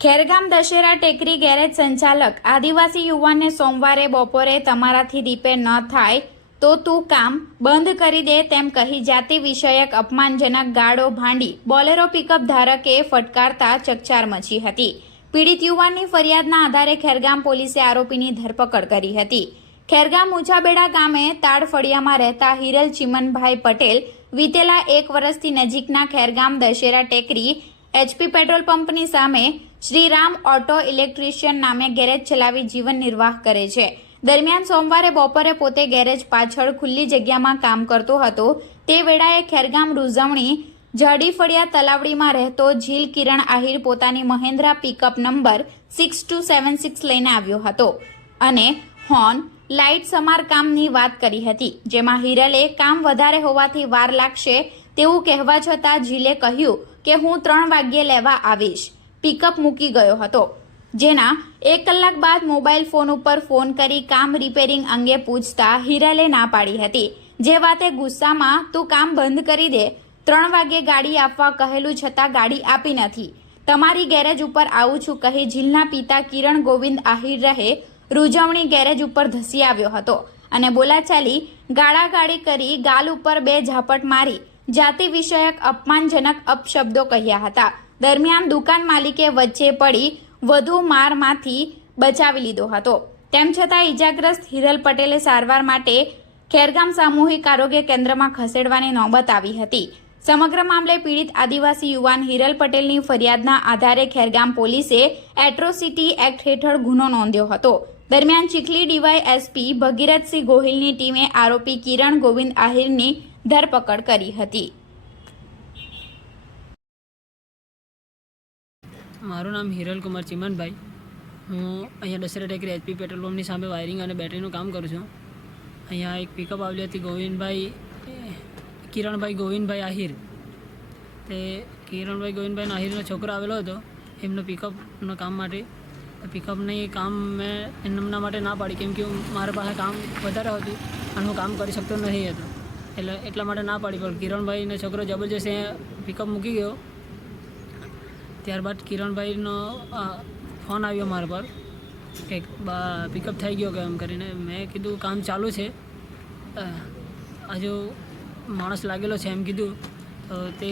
ખેરગામ દશેરા ટેકરી ગેરેજ સંચાલક આદિવાસી યુવાનને સોમવારે બપોરે તમારાથી દીપે ન થાય તો તું કામ બંધ કરી દે તેમ કહી જાતિ વિષયક અપમાનજનક ગાળો ભાંડી બોલેરો પિકઅપ ધારકે ફટકારતા ચકચાર મચી હતી. પીડિત યુવાનની ફરિયાદના આધારે ખેરગામ પોલીસે આરોપીની ધરપકડ કરી હતી. ખેરગામ ઊંચાબેડા ગામે તાડફળિયામાં રહેતા હિરલ ચિમનભાઈ પટેલ વીતેલા એક વર્ષથી નજીકના ખેરગામ દશેરા ટેકરી એચપી પેટ્રોલ પંપની સામે શ્રીરામ ઓટો ઇલેક્ટ્રિશિયન નામે ગેરેજ ચલાવી જીવન નિર્વાહ કરે છે. દરમિયાન સોમવારે બપોરે પોતે ગેરેજ પાછળ ખુલ્લી જગ્યામાં કામ કરતો હતો. તે વેળાએ ખેરગામ રૂઝવણી જાડી ફળિયા તલાવડીમાં રહેતો ઝીલ કિરણ આહિર પોતાની Mahindra pickup number six two seven six લઈને આવ્યો હતો અને હોર્ન લાઇટ સમારકામની વાત કરી હતી, જેમાં હિરલે કામ વધારે હોવાથી વાર લાગશે તેવું કહેવા છતાં ઝીલે કહ્યું કે હું ત્રણ વાગ્યે લેવા આવીશ. પિકઅપ મૂકી ગયો હતો. જેના એક કલાક બાદ મોબાઈલ ફોન ઉપર ફોન કરી કામ રિપેરિંગ અંગે પૂછતા હિરલે ના પાડી હતી. જે વાતે ગુસ્સામાં, તું કામ બંધ કરી દે. ત્રણ વાગ્યે ગાડી આપવા કહેલું છતાં ગાડી આપી નથી. તમારી ગેરેજ ઉપર આવું છું, કહી ઝીલના પિતા કિરણ ગોવિંદ આહિર રહે રૂજવણી ગેરેજ ઉપર ધસી આવ્યો હતો અને બોલાચાલી ગાળાગાળી કરી ગાલ ઉપર બે ઝાપટ મારી જાતિ વિષયક અપમાનજનક અપશબ્દો કહ્યા હતા. દરમિયાન દુકાન માલિકે વચ્ચે પડી વધુ મારમાંથી બચાવી લીધો હતો. તેમ છતાં ઈજાગ્રસ્ત હિરલ પટેલે સારવાર માટે ખેરગામ સામૂહિક આરોગ્ય કેન્દ્રમાં ખસેડવાની નોબત આવી હતી. સમગ્ર મામલે પીડિત આદિવાસી યુવાન હિરલ પટેલની ફરિયાદના આધારે ખેરગામ પોલીસે એટ્રોસિટી એક્ટ હેઠળ ગુનો નોંધ્યો હતો. દરમિયાન Chikhli D Y S P Bhagirathsinh ગોહિલની ટીમે આરોપી કિરણ ગોવિંદ આહિરની ધરપકડ કરી હતી. મારું નામ હિરલ કુમાર ચિમનભાઈ. હું અહીંયા દશેરા ટેકરી એચપી પેટ્રોલ પંપની સામે વાયરિંગ અને બેટરીનું કામ કરું છું. અહીંયા એક પિકઅપ આવેલી હતી ગોવિંદભાઈ, કિરણભાઈ ગોવિંદભાઈ આહિર. તે કિરણભાઈ ગોવિંદભાઈ આહિરનો છોકરો આવેલો હતો. એમનો પિકઅપનો કામ માટે. પિકઅપની કામ મેં એમના માટે ના પાડી કેમ કે હું- મારા પાસે કામ વધારે હતું અને હું કામ કરી શકતો નહીં હતો. એટલે એટલા માટે ના પાડી. પણ કિરણભાઈનો છોકરો જબરજસ્ત પિકઅપ મૂકી ગયો. ત્યારબાદ કિરણભાઈનો ફોન આવ્યો મારા પર. કે પિકઅપ થઈ ગયો કે એમ કરીને. મેં કીધું, કામ ચાલુ છે. હજુ માણસ લાગેલો છે એમ કીધું. તો તે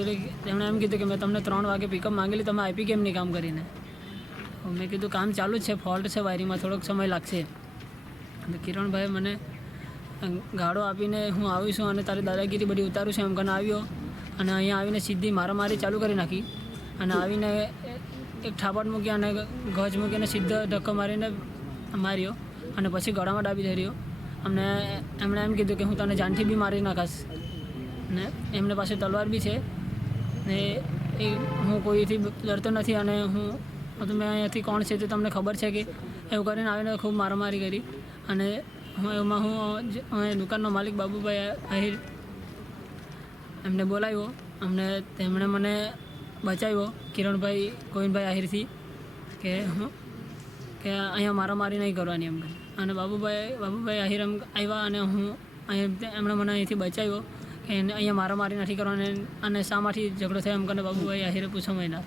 તેમણે એમ કીધું કે મેં તમને ત્રણ વાગે પિકઅપ માંગેલી, તમે આપી કેમ નહીં કામ કરીને? મેં કીધું, કામ ચાલુ જ છે ફોલ્ટ છે વાયરિંગમાં થોડોક સમય લાગશે. કિરણભાઈ મને ગાળો આપીને, હું આવીશું અને તારી દાદાગીરી બધી ઉતારું છું, એમ કરીને આવ્યો. અને અહીંયા આવીને સીધી મારામારી ચાલુ કરી નાખી. અને આવીને એક ઠાપટ મૂકી અને ગજ મૂકીને સીધો ધક્કો મારીને માર્યો અને પછી ગળામાં ડાબી ધર્યો. અમને એમણે એમ કીધું કે હું તને જાનથી બી મારી નાખાશ. ને એમને પાસે તલવાર બી છે. ને એ હું કોઈથી ડરતો નથી અને હું તમે અહીંયાથી કોણ છે તે તમને ખબર છે કે એવું કરીને આવીને ખૂબ મારામારી કરી. અને હું એમાં હું દુકાનનો માલિક બાબુભાઈ આહિર એમને બોલાવ્યો. અમને તેમણે મને બચાવ્યો. કિરણભાઈ, ગોવિંદભાઈ આહિરથી કે કે અહીંયા મારામારી નહીં કરવાની એમ અને બાબુભાઈ બાબુભાઈ આહિર એમ આવ્યા અને હું એમણે મને અહીંથી બચાવ્યો કે અહીંયા મારામારી નથી કરવાની અને શામાંથી ઝઘડો થયો એમ કરીને બાબુભાઈ આહિરે પૂછવા માંડ્યા.